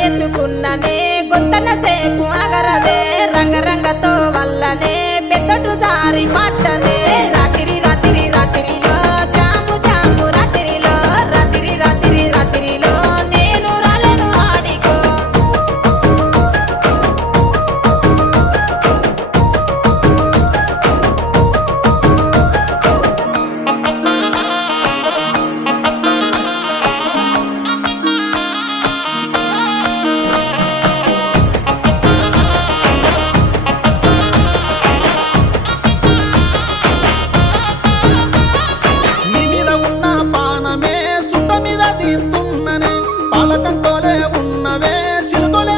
ఎత్తుకున్ననే గొంతన సేపు అగరదే రంగరంగతో వల్లనే పెద్దటు జారి పట్టనే రాత్రి రాత్రి రాత్రిలో చాము చాము రాత్రిలో రాత్రి రాత్రి రాత్రిలో నేను రాలను ఆడికో నీ మీద ఉన్న పానమే సుట్ట మీద దిత్తున్ననే పాలకంతోలే ఉన్నవే సిలుకొలే